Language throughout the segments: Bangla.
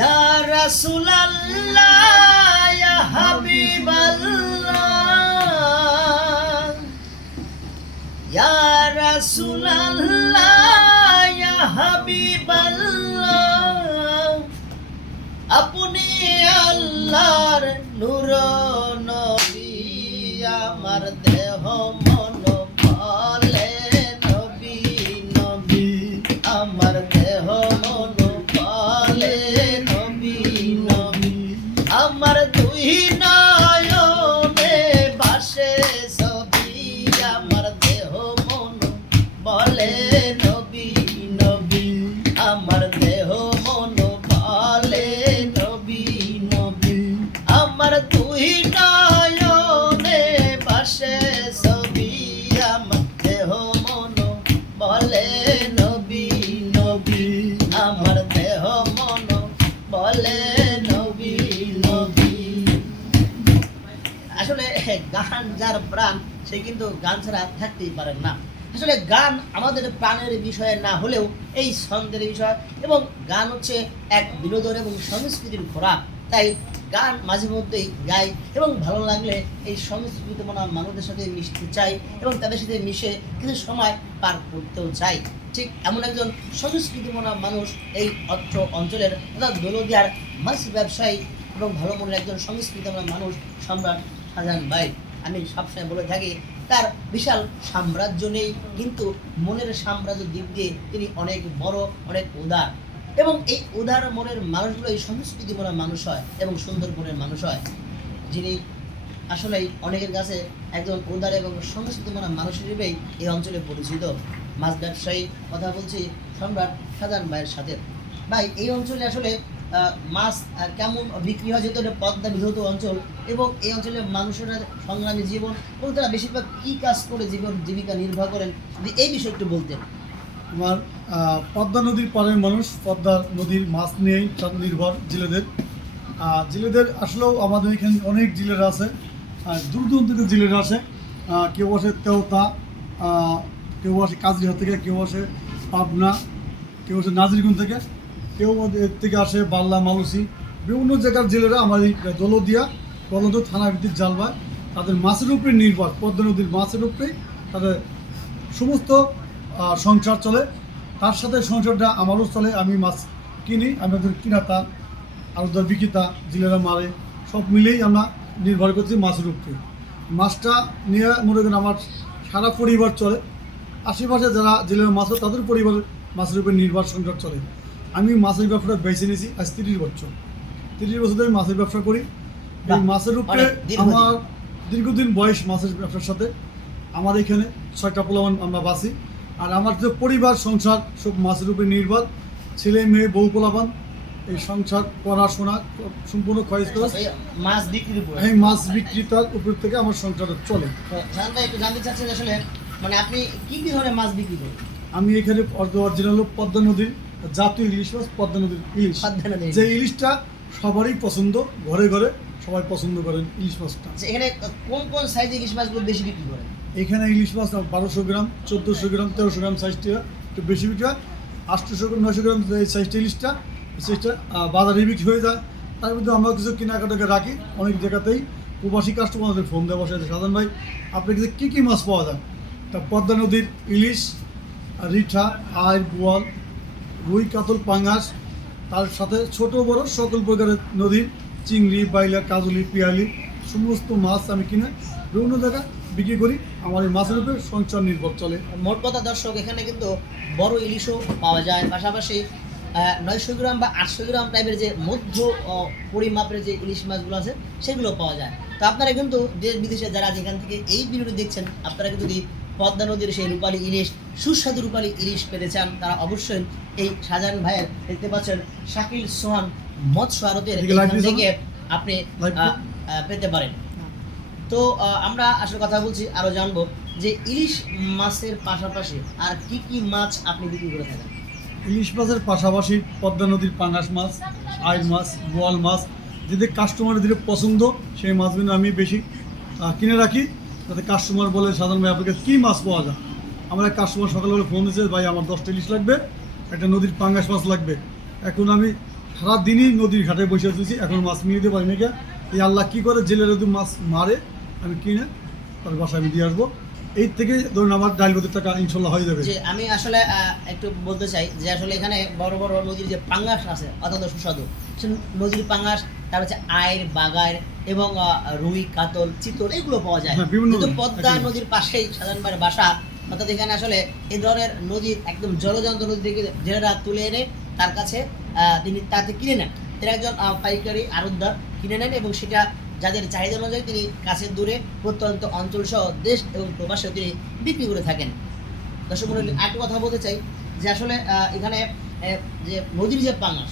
ইয়া রাসূলাল্লাহ ইয়া হাবিবাল্লাহ। ইয়া রাসূলাল্লাহ ইয়া হাবিবাল্লাহ। আপনি আল্লাহর নূর নবী আমার দেহ সে কিন্তু গান ছাড়া থাকতেই পারেন না। আসলে গান আমাদের প্রাণের বিষয় না হলেও এই ছন্দের বিষয় এবং গান হচ্ছে এক বিনোদন এবং সংস্কৃতির খোরাক। তাই গান মাঝে মধ্যেই গাই এবং ভালো লাগলে এই সংস্কৃতি মনা মানুষদের সাথে মিশতে চাই এবং তাদের সাথে মিশে কিছু সময় পার করতেও চাই। ঠিক এমন একজন সংস্কৃতি মনা মানুষ এই অত্র অঞ্চলের অর্থাৎ দোলদিয়ার মাছ ব্যবসায়ী এবং ভালো মনের একজন সংস্কৃতি মানুষ সম্রাট শাহজাহান ভাই। আমি সবসময় বলে থাকি, তার বিশাল সাম্রাজ্য নেই, কিন্তু মনের সাম্রাজ্য দিক দিয়ে তিনি অনেক বড়, অনেক উদার। এবং এই উদার মনের মানুষগুলো এই সংস্কৃতি মনের মানুষ হয় এবং সুন্দর মনের মানুষ হয়। যিনি আসলেই অনেকের কাছে একজন উদার এবং সংস্কৃতি মনের মানুষ হিসেবেই এই অঞ্চলে পরিচিত। মাছ ব্যবসায়ী, কথা বলছি, সম্রাট শাহজাহান ভাইয়ের সাথে। ভাই, এই অঞ্চলে আসলে মাছ কেমন বিক্রি হয় যেহেতু এটা পদ্মা বিধৌত অঞ্চল এবং এই অঞ্চলের মানুষের সংগ্রামী জীবন এবং তারা বেশিরভাগ কী কাজ করে জীবন জীবিকা নির্বাহ করেন এই বিষয়ে একটু বলতেন। আমার পদ্মা নদীর পাড়ের মানুষ, পদ্মা নদীর মাছ নিয়েই নির্ভর জেলেদের। জেলেদের আসলেও আমাদের এখানে অনেক জেলেরা আছে দূর দূর থেকে জেলেরা আসে। কেউ আসে তেওতা কেউ আসে কাজরিহাট থেকে, কেউ আসে পাবনা, কেউ আসে নাজিরগুন থেকে। কেউ এর থেকে আসে বাল্লা মালুসি, বিভিন্ন জায়গার জেলেরা আমার এই দলদিয়া কলদ থানা ভিত্তিক জালবায় তাদের মাছের উপরে নির্ভর, পদ্মা নদীর মাছের উপরে তাদের সমস্ত সংসার চলে। তার সাথে সংসারটা আমারও চলে, আমি মাছ কিনি আমাদের কিনাতা আলুদার বিক্রেতা, জেলেরা মারে, সব মিলেই আমরা নির্ভর করছি মাছের উপরে। মাছটা নিয়ে মনে করেন আমার সারা পরিবার চলে। আশেপাশে যারা জেলেরা মাছ তাদের পরিবার মাছের উপরে নির্ভর, সংসার চলে। আমি মাছের ব্যবসাটা বেছে নিয়েছি আজ তিরিশ বছর। তিরিশ বছর ধরে মাছের ব্যবসা করি। এই মাছের উপরে আমার দীর্ঘদিন বয়স মাছের ব্যবসার সাথে। আমার এখানে ছয়টা পোলাবান আমরা বাসি আর আমার যে পরিবার সংসার সব মাছের উপরে নির্ভর। ছেলে মেয়ে বউ পোলাবান এই সংসার পড়াশোনা সম্পূর্ণ খরচ করে। মাছ বিক্রির উপরে। এই মাছ বিক্রেতার উপর থেকে আমার সংসার চলে। একটু জানতে চাচ্ছেন আসলে মানে আপনি কি কি ধরনের মাছ বিক্রি করেন? আমি এখানে অরিজিনাল পদ্মা নদীর জাতীয় ইলিশ মাছ পদ্মা নদীর ইলিশ। যে ইলিশটা সবারই পছন্দ ঘরে ঘরে সবাই পছন্দ করেন ইলিশ মাছটা। আচ্ছা, এখানে কোন কোন সাইজের ইলিশ মাছগুলো বেশি বিক্রি করেন? এখানে ইলিশ মাছ বারোশো গ্রাম চোদ্দোশো গ্রাম তেরোশো গ্রাম সাইজটা একটু বেশি বিক্রি হয়। আটশোশো গ্রাম নশো গ্রাম সাইজটা ইলিশটা সাইজটা বাজারে বিক্রি হয়ে যায়। তার মধ্যে আমরা কিছু কেনাকাটাকে রাখি। অনেক জায়গাতেই প্রবাসী কাস্টমারদের ফোন দেওয়া বসে আছে। সাধারণ ভাই আপনার কাছে কী কী মাছ পাওয়া যায়? তা পদ্মা নদীর ইলিশ রিঠা আয় বোয়াল রুই কাতল পাঙ্গাস তার সাথে ছোট বড় সকল প্রকারের নদীর চিংড়ি, বাইলা, কাজলি, পিয়ালি, সমস্ত মাছ আমি কিনে বিভিন্ন জায়গায় বিক্রি করি। আমার এই মাছের উপরে সংসার নির্ভর চলে। মোট কথা, দর্শক, এখানে কিন্তু বড় ইলিশও পাওয়া যায়। পাশাপাশি নয়শো গ্রাম বা আটশো গ্রাম টাইপের যে মধ্য পরিমাপের যে ইলিশ মাছগুলো আছে, সেগুলো পাওয়া যায়। তো আপনারা কিন্তু দেশ বিদেশে যারা যেখান থেকে এই ভিডিওটি দেখছেন, আপনারা কিন্তু পদ্মা নদীর সেই রূপালী ইলিশ সুস্বাদু রূপালী ইলিশ পেতে চান তারা অবশ্যই এই শাহজাহান ভাইয়ের দেখতে পাচ্ছেন শাকিল সোহান মৎস্য দিয়েছ? থেকে আপনি পেতে পারেন। তো আমরা আসলে কথা বলছি আরও জানব যে ইলিশ মাছের পাশাপাশি আর কি কি মাছ আপনি বিক্রি করে থাকেন? ইলিশ মাছের পাশাপাশি পদ্মা নদীর পাঙ্গাস মাছ আইর মাছ বোয়াল মাছ যদি কাস্টমারের যেটা পছন্দ সেই মাছগুলো আমি বেশি কিনে রাখি। যাতে কাস্টমার বলে সাধারণ ভাই, আপনার কাছে কী মাছ পাওয়া যায়? আমার এক কাস্টমার সকালবেলা ফোন দিয়েছে, ভাই, আমার দশটা ইলিশ লাগবে, একটা নদীর পাঙ্গাস মাছ লাগবে। এখন আমি সারাদিনই নদীর ঘাটে বসে আছি এখন মাছ নিয়ে দিতে পারি না কে। এই আল্লাহ কী করে জেলে যদি মাছ মারে, আমি কিনে তার বাসায় আমি দিয়ে আসব। এই থেকে ধরুন আমার ডাইল বদের টাকা ইনশাল্লাহ হয়ে যাবে। যে আমি আসলে একটু বলতে চাই যে আসলে এখানে বড় বড় নদীর যে পাঙ্গাস আছে অত্যন্ত সুস্বাদু। সে নদীর পাঙ্গাস তার হচ্ছে আয়ের বাগার এবং রুই কাতল চিতল এগুলো পাওয়া যায়। হ্যাঁ, কিন্তু পদ্মা। নদীর পাশেই সাধারণভাবে বাসা অর্থাৎ এখানে আসলে এই ধরনের নদীর একদম জলজন্ত নদী থেকে জেলেরা তুলে এনে তার কাছে আহ, তিনি তাতে কিনে নেন। তিনি একজন পাইকারি আড়তদার কিনে নেন এবং সেটা যাদের চাহিদা অনুযায়ী তিনি কাছের দূরে প্রত্যন্ত অঞ্চল সহ দেশ এবং প্রবাসে তিনি বিক্রি করে থাকেন। দর্শক মন্ডলী আরেকটা কথা বলতে চাই যে আসলে এখানে যে নদীর যে পাঙাশ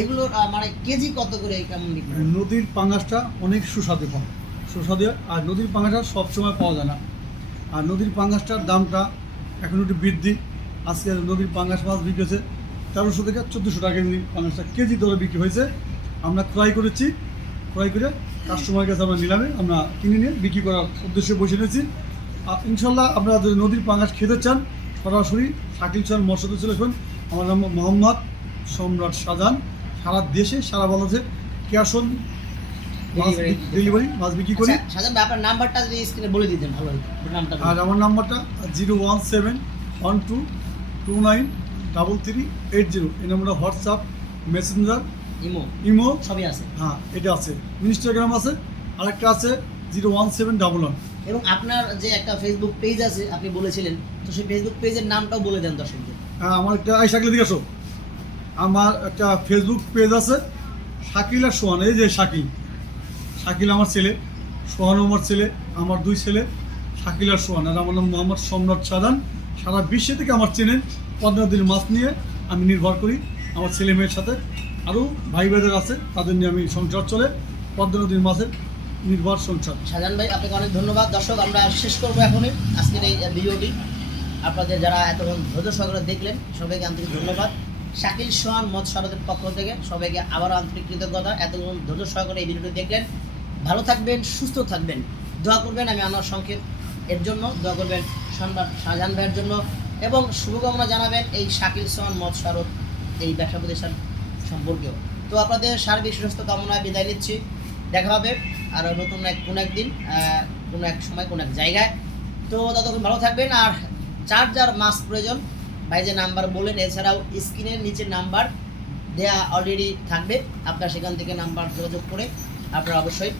এগুলোর আহ, মানে কেজি কত করে কেমন নদীর পাঙাশটা অনেক সুস্বাদু পাওয়া সুস্বাদু আর নদীর পাঙাশটা সবসময় পাওয়া যায় না। আর নদীর পাঙাশটার দামটা এখন একটু বৃদ্ধি। আজকে নদীর পাঙাশ মাছ বিক্রি হয়েছে তেরোশো থেকে চোদ্দোশো টাকা কেজি পাঙাশটা কেজি দরে বিক্রি হয়েছে। আমরা ক্রয় করেছি ক্রয় করে কাস্টমারের কাছে আমরা নিলামে আমরা কিনে নিয়ে বিক্রি করার উদ্দেশ্যে বসে নিয়েছি আর ইনশাল্লাহ আপনারা যদি নদীর পাঙাশ খেতে চান সরাসরি শাকিল চান চলে আসবেন আমার নাম মোহাম্মদ সম্রাট শাহজাহান। সারা দেশে সারা বাংলাদেশে ক্যাশ অন ডেলিভারি মাছ বিক্রি করি। আচ্ছা, সাজান আপনার নাম্বারটা যদি স্ক্রিনে বলে দিতেন ভালো নামটা আর আমার নাম্বারটা zero one seven one two two nine double three eight zero এই নাম্বারটা হোয়াটসঅ্যাপ মেসেঞ্জার ইমো। ইমো? সবই আছে। হ্যাঁ এটা আছে। ইনস্টাগ্রাম আছে আরেকটা আছে zero one seven double one. এবং আপনার যে একটা ফেসবুক পেজ আছে আপনি বলেছিলেন তো সেই ফেসবুক পেজের নামটাও বলে দেন দর্শকদের। হ্যাঁ আমার একটা এই শাকিল দিকে আসো। আমার একটা ফেসবুক পেজ আছে শাকিল আর সোহান এই যে শাকিল। শাকিল আমার ছেলে সোহান আমার ছেলে আমার দুই ছেলে শাকিল আর সোহান। আর আমার নাম মোহাম্মদ সম্রাট সাদান সারা বিশ্বে থেকে আমার চেনেন পদ্মা নদীর মাছ নিয়ে আমি নির্ভর করি আমার ছেলে মেয়ের সাথে। আরও ভাই ভাইদের আছে, তাদের নিয়ে আমি সংসার চলে, পদ্মা নদীর মাছের নির্ভর সংসার। সাজান ভাই, আপনাকে অনেক ধন্যবাদ। দর্শক, আমরা শেষ করব এখনই আজকের এই ভিডিওটি। আপনাদের যারা এতক্ষণ ধৈর্য সহকারে দেখলেন, সবাইকে আন্তরিক ধন্যবাদ। শাকিল সোহান মৎ সরদের পক্ষ থেকে সবাইকে আবারও আন্তরিক কৃতজ্ঞতা। এতক্ষণ ধৈর্য সহকারে এই ভিডিওটি দেখলেন। ভালো থাকবেন, সুস্থ থাকবেন। দোয়া করবেন আমি আনোয়ার সংক্ষেপ এর জন্য। দোয়া করবেন সম্রাট শাহজাহান ভাইয়ের জন্য। এবং শুভকামনা জানাবেন এই শাকিল সোহান মৎ সরদ এই ব্যবসা প্রতিষ্ঠান সম্পর্কেও। তো আপনাদের সার্বিক সুস্বাস্থ্য কামনায় বিদায় নিচ্ছি। দেখা হবে আর নতুন এক কোনো একদিন কোনো এক সময় কোনো এক জায়গায়। তো ততক্ষণ ভালো থাকবেন আর যার যার মাছ প্রয়োজন ভাই যে নাম্বার বলেন। এছাড়াও স্ক্রিনের নিচে নাম্বার দেয়া অলরেডি থাকবে। আপনারা সেখান থেকে নাম্বার যোগাযোগ করে আপনারা অবশ্যই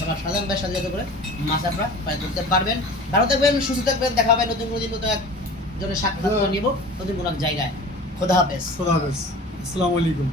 সবার সাধারণ ভাইয়ের সাথে করে মাছ আপনারা পাই করতে পারবেন। ভালো থাকবেন সুস্থ থাকবেন। দেখা হবে নতুন কোনো দিন নতুন এক জনের সাক্ষাৎ নিব নতুন কোনো এক জায়গায়। খোদা হাফেজ। খোদা হাফেজ। আসসালামু আলাইকুম।